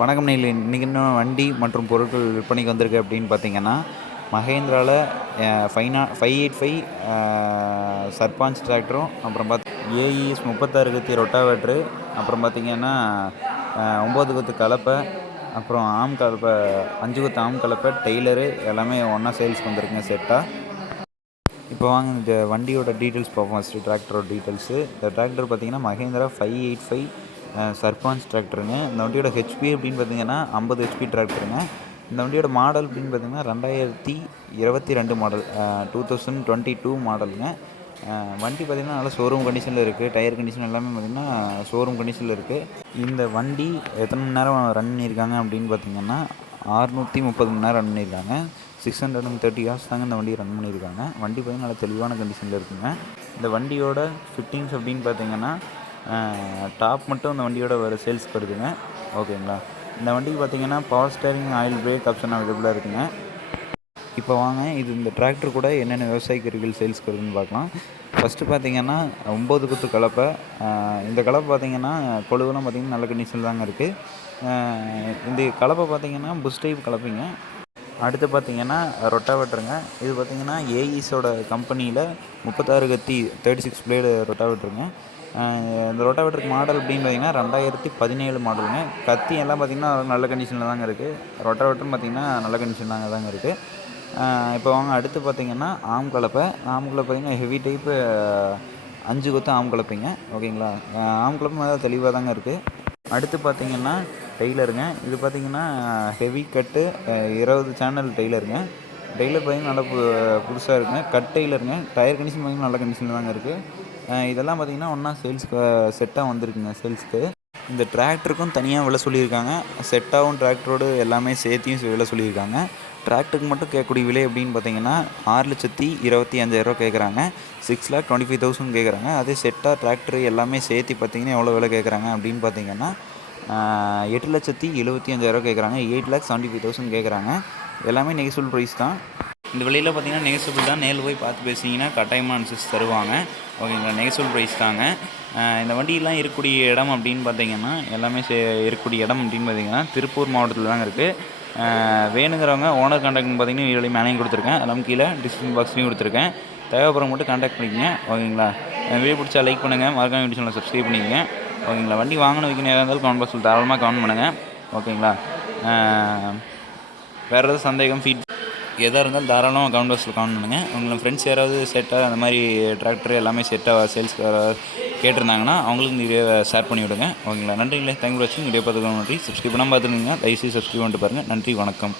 வணக்கம் நேயர்களே. இன்றைக்கி என்ன வண்டி மற்றும் பொருட்கள் விற்பனைக்கு வந்திருக்கு அப்படின்னு பார்த்தீங்கன்னா, மஹேந்திராவில் 585 சர்பாஞ்ச் டிராக்டரும், அப்புறம் ஏஇஎஸ் 36 கத்தி ரொட்டாவேட்ரு, அப்புறம் பார்த்தீங்கன்னா 9 குத்து கலப்பை, அப்புறம் ஆம் கலப்பை 5 குத்து ஆம் கலப்பை, டெய்லரு எல்லாமே ஒன்றா சேல்ஸ்க்கு வந்திருக்குங்க செட்டாக. இப்போ வாங்க இந்த வண்டியோட டீட்டெயில்ஸ் பார்ப்போம். ஃபஸ்ட்டு டிராக்டரோட டீட்டெயில்ஸு. இந்த டிராக்டர் பார்த்தீங்கன்னா மஹேந்திரா 585 சர்பாஞ்ச் டிராக்டருங்க. இந்த வண்டியோட ஹெச்பி அப்படின்னு பார்த்தீங்கன்னா 50 ஹெச்பி டிராக்டருங்க. இந்த வண்டியோட மாடல் அப்படின்னு பார்த்தீங்கன்னா 2022 மாடல், 2022 மாடலுங்க. வண்டி பார்த்திங்கன்னா நல்லா ஷோரூம் கண்டிஷனில் இருக்குது. டயர் கண்டிஷன் எல்லாமே பார்த்திங்கன்னா ஷோரூம் கண்டிஷனில் இருக்குது. இந்த வண்டி எத்தனை மணி நேரம் ரன் பண்ணியிருக்காங்க அப்படின்னு பார்த்திங்கன்னா 630 மணி நேரம் ரன் பண்ணியிருக்காங்க. 630 ஹார்ஸ் தாங்க இந்த வண்டியை ரன் பண்ணியிருக்காங்க. வண்டி பார்த்திங்கன்னா நல்லா தெளிவான கண்டிஷனில் இருக்குங்க. இந்த வண்டியோட ஃபிட்டிங்ஸ் அப்படின்னு பார்த்திங்கன்னா டாப் மட்டும் இந்த வண்டியோட சேல்ஸ்க்கு வருதுங்க. ஓகேங்களா. இந்த வண்டிக்கு பார்த்திங்கன்னா power steering, oil break option அவைலபிளாக இருக்குங்க. இப்போ வாங்க இந்த டிராக்டர் கூட என்னென்ன விவசாய கருவிகள் சேல்ஸ்க்கு வருதுன்னு பார்க்கலாம். ஃபஸ்ட்டு பார்த்திங்கன்னா 9 குத்து கலப்பை. இந்த கலப்பை பார்த்திங்கன்னா கொழுவெல்லாம் பார்த்திங்கன்னா நல்ல கண்டிஷனில் தாங்க இருக்குது. இந்த கலப்பை பார்த்திங்கன்னா புஷ் டைப் கலப்பைங்க. அடுத்து பார்த்திங்கன்னா ரொட்டாவேட்டருங்க. இது பார்த்திங்கன்னா ஏஇஸோட கம்பெனியில் 36 கத்தி 36 பிளேடு ரொட்டாவேட்டருங்க. இந்த ரொட்டாவேட்டருக்கு மாடல் அப்படின்னு பார்த்திங்கன்னா 2017 மாடலுங்க. கத்தி எல்லாம் பார்த்திங்கன்னா நல்ல கண்டிஷனில் தாங்க இருக்குது. ரொட்டாவேட்டரும் பார்த்திங்கன்னா நல்ல கண்டிஷனில் தாங்க இருக்குது. இப்போ வாங்க அடுத்து பார்த்திங்கன்னா ஆம் கலப்பை. பார்த்திங்கன்னா ஹெவி டைப்பு 5 குத்து ஆம் கலப்பைங்க. ஓகேங்களா. ஆம் கலப்பை நல்லா தெளிவாக தாங்க இருக்குது. அடுத்து பார்த்திங்கன்னா டெய்லருங்க. இது பார்த்திங்கன்னா ஹெவி கட்டு 20 சேனல் டெய்லருங்க. டெய்லர் பார்த்திங்கன்னா நல்லா புதுசாக இருக்குங்க. கட் டெய்லருங்க. டயர் கண்டிஷன் பார்த்திங்கன்னா நல்ல கண்டிஷனில் தாங்க இருக்குது. இதெல்லாம் பார்த்திங்கன்னா ஒன்றா சேல்ஸ்க்கு செட்டாக வந்திருக்குங்க சேல்ஸ்க்கு. இந்த டிராக்டருக்கும் தனியாக விலை சொல்லியிருக்காங்க. செட்டாகவும் டிராக்டரோடு எல்லாமே சேர்த்தியும் விலை சொல்லியிருக்காங்க. டிராக்டருக்கு மட்டும் கேட்கக்கூடிய விலை அப்படின்னு பார்த்தீங்கன்னா 6,25,000 கேட்குறாங்க. 6,25,000 கேட்குறாங்க. அதே செட்டாக டிராக்டரு எல்லாமே சேர்த்து பார்த்தீங்கன்னா எவ்வளோ விலை கேட்குறாங்க அப்படின்னு பார்த்தீங்கன்னா 8,75,000 கேட்குறாங்க. 8,75,000 கேட்குறாங்க. எல்லாமே நெகோசியபிள் ப்ரைஸ் தான். இந்த விலையில் பார்த்தீங்கன்னா நெகோசியபிள் தான். நேரில் போய் பார்த்து பேசிங்கன்னா கட்டாயமாக அனுசரித்து தருவாங்க. ஓகேங்களா. நெகோசியபிள் ப்ரைஸ் தாங்க. இந்த வண்டியெல்லாம் இருக்கக்கூடிய இடம் அப்படின்னு பார்த்தீங்கன்னா எல்லாமே இருக்கக்கூடிய இடம் அப்படின்னு பார்த்தீங்கன்னா திருப்பூர் மாவட்டத்தில் தாங்க இருக்குது. வேணுங்கிறவங்க ஓனர் கான்டாக்ட்னு பார்த்தீங்கன்னா வீடியோலையும் மேலேயும் கொடுத்துருக்கேன். எல்லாம் கீழே டிஸ்கிரிப்ஷன் பாக்ஸ்லையும் கொடுத்துருக்கேன். தேவைப்படுறவங்க மட்டும் கான்டாக்ட் பண்ணிக்கங்க. ஓகேங்களா. வீடியோ பிடிச்சா லைக் பண்ணுங்கள். மறக்காம வீடியோ சேனலை சப்ஸ்கிரைப் பண்ணிக்கங்க. ஓகேங்களா. வண்டி வாங்கணும் வைக்கணும் ஏதாவது இருந்தாலும் கமெண்ட் பாக்ஸில் தாராளமாக கமெண்ட் பண்ணுங்கள். ஓகேங்களா. வேறு ஏதாவது சந்தேகம் எதாக இருந்தாலும் தாராளமாக கமெண்ட் பாக்ஸில் கமெண்ட் பண்ணுங்கள். உங்களை ஃப்ரெண்ட்ஸ் யாராவது செட்டாக அந்த மாதிரி டிராக்டர் எல்லாமே செட்டாக சேல்ஸ் கேட்டிருந்தாங்கன்னா அவங்களுக்கு இந்த வீடியோ ஷேர் பண்ணி விடுங்க. ஓகேங்களா. நன்றிங்களே. தேங்க்யூ ஃபார் வாட்சிங். வீடியோ பார்த்துக்கணும். நன்றி. சப்ஸ்கிரைப் பண்ணாமல் பார்த்துருங்க. தயவுசெய்து சப்ஸ்கிரைப் பண்ணிட்டு பாருங்கள். நன்றி. வணக்கம்.